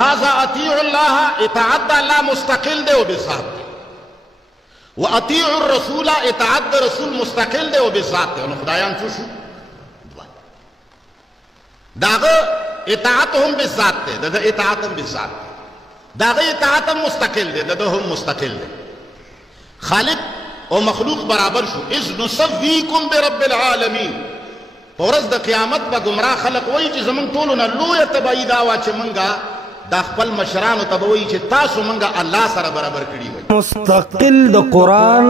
هذا اطیعوا الله اطاعت د الله مستقل دی او بذات دی، و اطیعوا الرسول اطاعت د رسول مستقل دی او بذات دی. نو خدایان څه شو؟ داغه اطاعت هم بذات دی، د اطاعت هم بذات دی، داغه اطاعت هم مستقل دی، د هم مستقل دی. خالق او مخلوق برابر شو. اذ نسویکم برب العالمین. په ورځ د قیامت به ګمراه خلق وایي چې زمونږ ټولو نه لویه تباهي دا وه چې مونږه دا خپل مشرانو ته به وایي چې تاسو مونږه الله سره برابر کړي وئ. مستقل د قرآن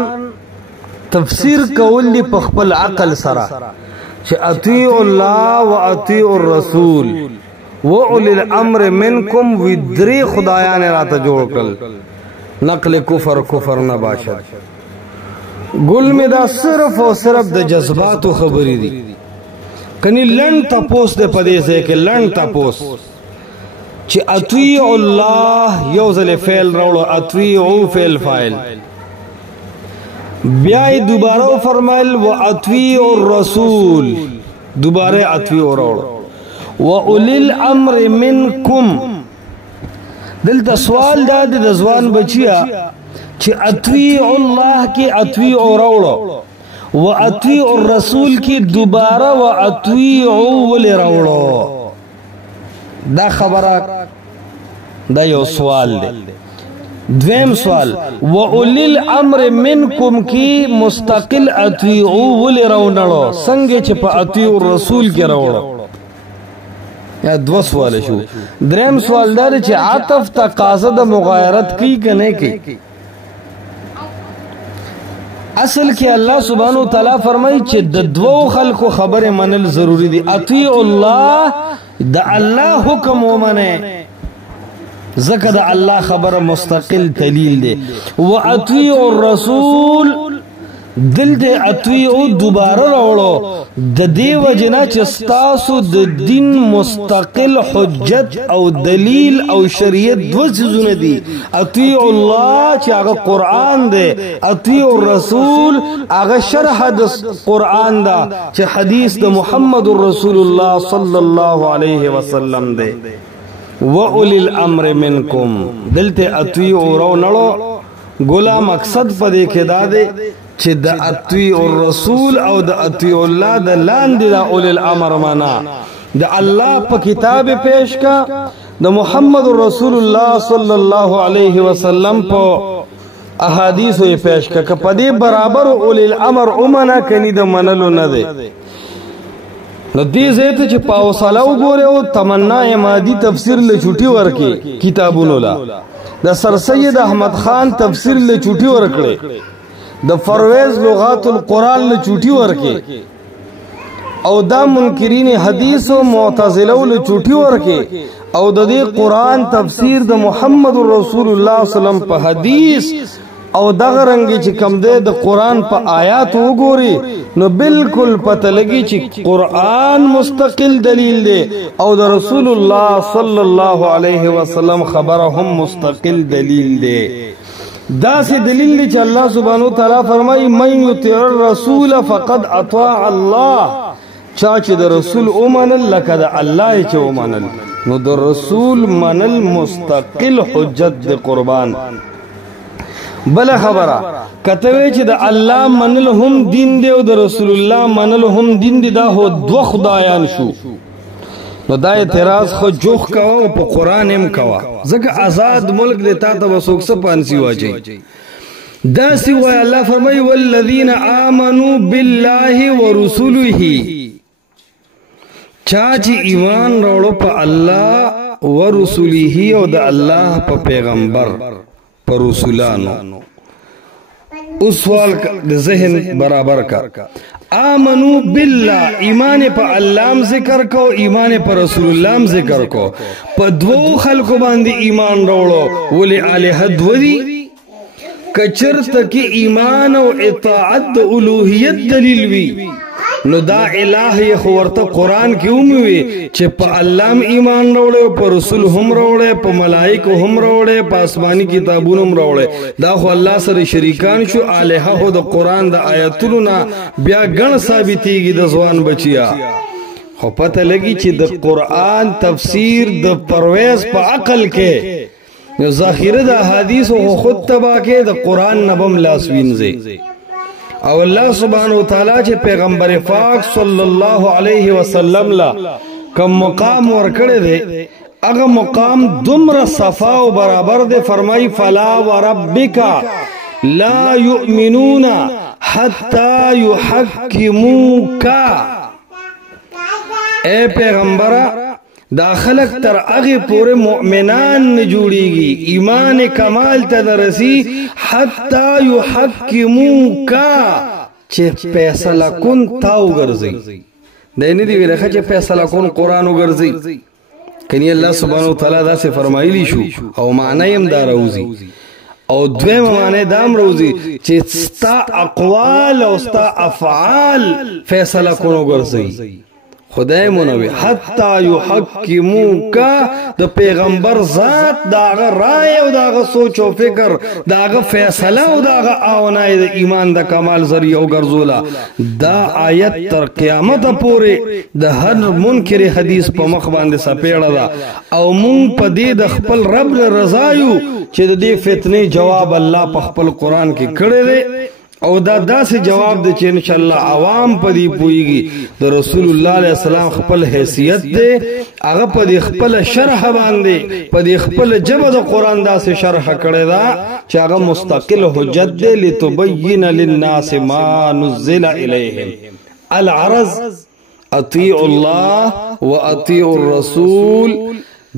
تفسیر کول دي په خپل عقل سره چې اطیعوا الله و اطیعوا الرسول و اولی الامر منکم. وی درې خدایان راته جوړ کړل، نقل کفر نه باشد. ګل می دا صرف او صرف د جذباتو خبرې دي. کنی لن تپوس دے پدے سے کہ لن تپوس چی اطیعوا اللہ یو ځل فعل راوڑو، اطیعوا فعل فاعل، بیائی دوبارہ فرمائل و اطیعوا الرسول، دوبارہ اطیعوا راوڑو، و اولی الامر منکم. دلتا سوال دا دی دزوان بچیا چی اطیعوا اللہ کی اطیعوا راوڑو و اطیعوا الرسول کی دوبارہ و اطیعوا ولی راوڑو. دا خبرہ دا یو سوال دے. دویم سوال و اولی الامر منکم کی مستقل اطیعوا ولی راوڑو سنگے چپا اطیعوا الرسول کی راوڑو. یا دو سوال شو. دریم سوال دا دے چھ عطف تقاضا دا مغایرت کی کنے کی. اصل کی اللہ سبحانہ وتعالی فرمائی چې د دوو خلقو خبر منل ضروری دی. اطیعوا الله د الله حکم ومنه، ځکه د الله خبر مستقل دلیل دی. و اطیعوا الرسول دل دے اطیعوا دوبارہ راوڑو د دې وجنا چې ستاسو د دین مستقل حجت او دلیل او شریعت دو چیزونه دي. اطیعوا الله چې هغه قرآن دی، اطیعوا الرسول هغه شرح د قرآن دا چې حدیث د محمد رسول الله صلی الله علیه وسلم دی. و اولی الامر منکم دلته اطیعوا رو نړو ګولا مقصد پدې کې دا دی چې د اطیعوا الرسول او د اطیعوا الله د لاندې د اولی الامر معنا د الله په کتاب پیش کا، د محمد رسول الله صلی الله علیه وسلم په احادیث پیش کا. که په دې برابر اولی الامر اومنه کني د منلو نه دی. نو دې زیته چې پاوصله وګوره او تمنا امادی تفسیر له چوټي ورکي کتابونو لا د سر سید احمد خان تفسیر له چوټي ورکړي، د فرویز لغات القرآن له چوټي ورکي، او دا منکرین حدیث او معتزله له چوټي ورکي، او د دې قرآن تفسیر د محمد رسول الله صلی الله علیه وسلم په حدیث او دغه رنگی چې کم دی د قرآن په آیات وګوري نو بالکل پته لګي چې قرآن مستقل دلیل دی او د رسول الله صلی الله علیه وسلم خبره هم مستقل دلیل دی. دا سے دلیل دی چې الله سبحانه وتعالی فرمایي من یطیع الرسول فقد اطاع الله. چا چې د رسول اومنل لکه د الله چې اومنل. نو د رسول منل مستقل حجت د قربان. بل خبره کتوی چې د الله منل هم دین دی او د رسول الله منل هم دین دی، دا هو دو خدایان شو. نو دا اعتراض خو جوخ کوا او په قرآن هم کوا، ځکه آزاد ملک دی تا ته وسوک څه پانسی واچي. دا سی وای الله فرمای والذین آمنوا بالله ورسوله. چا چې ایمان راوړو په الله ورسوله او د الله په پیغمبر پر رسولانو. اس سوال د ذہن برابر کا. آمنو باللہ ایمان پا اللہ ذکر کو، ایمان پا رسول اللہ ذکر کو. پا دو خلق باندی ایمان روڑو ولی آلہ دو دی کچر تکی ایمان و اطاعت دا الوحیت دلیل وی. نو دا الہ یخورتا قرآن کی اوموی چه پا اللہ ایمان روڑے، پا رسول ہم روڑے، پا ملائک ہم روڑے، پا آسمانی کتابون ہم روڑے. دا خو اللہ سر شریکان شو. آلہا ہو دا قرآن دا آیتونو نا بیا گن ثابتی گی دا زوان بچیا. خو پته لګي چې د قرآن تفسیر د پرویز په عقل کې نو ذخیره د احادیث او خود تبا کې د قرآن نبم لاس وینځي او الله سبحانه وتعالی چې پیغمبر پاک صلی الله علیه وسلم لا کوم مقام ورکړی دی اغه مقام دمر صفا او برابر دی. فرمای فلا وربک لا یؤمنون حتى يحكموك. اے پیغمبرہ دا خلق تر اغه پورے مؤمنان نه جوړیږي ایمان کمال ته درسي حتا يحكموك چې فیصله کون تاو ګرځي. دا نه دی ویل چې فیصله کون قران وګرځي. کني الله سبحانه وتعالى دا څه فرمایلی شو او معنی هم دا راوځي او دویم معنی دام روزی چې ستا اقوال او ستا افعال فیصله کونو ګرځي. خدای مونوي حتا یحکموک د پیغمبر ذات داغه رائے او داغه سوچ او فکر داغه فیصله او داغه اونای د ایمان د کمال ذریعہ ګرځولا. دا آیت تر قیامت پورې د هر منکر حدیث په مخ باندې سپېړه ده او مونږ په دې د خپل رب رضایو چې د دې فتنې جواب الله په خپل قران کې کړی دی او دا داسې جواب دی چې ان شاء الله عوام په دې پويږي. د رسول الله علیه السلام خپل حیثیت دی هغه په دې خپل شرح باندې په دې خپل جبه د قران داسې شرح کړی دا چې هغه مستقل حجت دی لتبین للناس ما نزل الیهم. العرض اطیعوا الله واطیعوا الرسول.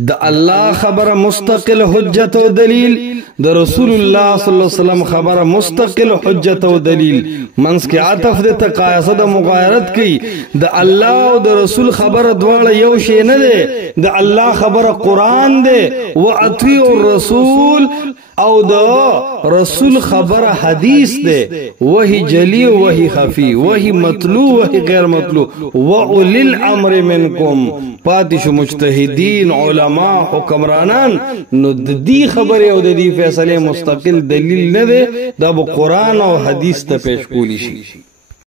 د الله خبر مستقل حجت او دلیل د رسول الله صلی الله علیه وسلم خبر مستقل حجت او دلیل. منس کې عطف د تقاصد مغایرت کی د الله او د رسول خبر دواړه یو شی نه دی. د الله خبر قران دی او اطیع الرسول او د رسول خبر حدیث دی. وحی جلی وحی خفی وحی مطلوع وحی غیر مطلوع و اولی الامر منکم. پاتش مجتهدین علماء حکمرانان نو د دې خبره او د دې فیصله مستقل دلیل نه دی دا به قران او حدیث ته پیش کولی شي.